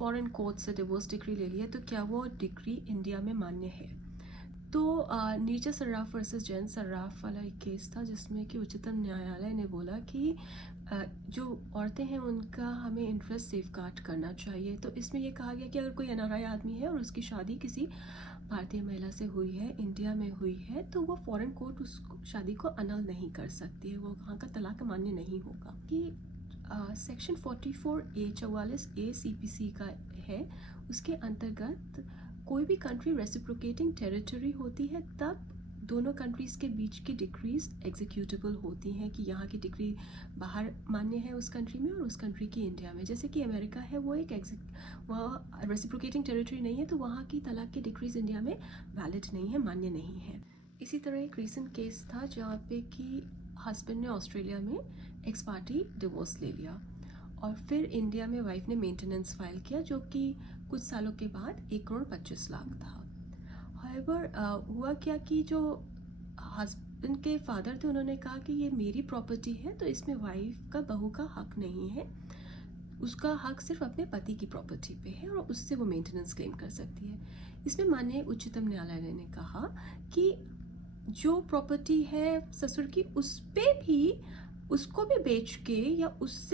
Foreign court से divorce degree ले लिया, तो क्या वो डिग्री इंडिया में मान्य है? तो नीरजा सर्राफ वर्सेस जयंत सर्राफ वाला एक केस था जिसमें कि उच्चतम न्यायालय ने बोला कि जो औरतें हैं उनका हमें इंटरेस्ट सेफगार्ड करना चाहिए। तो इसमें ये कहा गया कि अगर कोई एनआरआई आदमी है और उसकी शादी किसी भारतीय महिला से हुई है, इंडिया में हुई है, तो वो फॉरेन कोर्ट उस शादी को अनल नहीं कर सकती है, वो वहाँ का तलाक मान्य नहीं होगा। कि सेक्शन 44A 44A CPC का है, उसके अंतर्गत कोई भी कंट्री रेसिप्रोकेटिंग टेरिटरी होती है तब दोनों कंट्रीज़ के बीच की डिक्रीज एग्जीक्यूटेबल होती हैं कि यहाँ की डिग्री बाहर मान्य है उस कंट्री में और उस कंट्री की इंडिया में। जैसे कि अमेरिका है, वो एक वह रेसिप्रोकेटिंग टेरिटरी नहीं है, तो वहाँ की तलाक की डिक्रीज इंडिया में वैलिड नहीं है, मान्य नहीं है। इसी तरह एक रीसेंट केस था जहाँ पे कि हस्बैंड ने ऑस्ट्रेलिया में एक्स पार्टी डिवोर्स ले लिया और फिर इंडिया में वाइफ ने मेंटेनेंस फाइल किया, जो कि कुछ सालों के बाद 1,25,00,000 था। हाउएवर हुआ क्या कि जो हस्बैंड के फादर थे उन्होंने कहा कि ये मेरी प्रॉपर्टी है, तो इसमें वाइफ का बहू का हक नहीं है, उसका हक सिर्फ अपने पति की प्रॉपर्टी पे है और उससे वो मेंटेनेंस क्लेम कर सकती है। इसमें माननीय उच्चतम न्यायालय ने कहा कि जो प्रॉपर्टी है ससुर की, उस पे भी उसको भी बेच के या उससे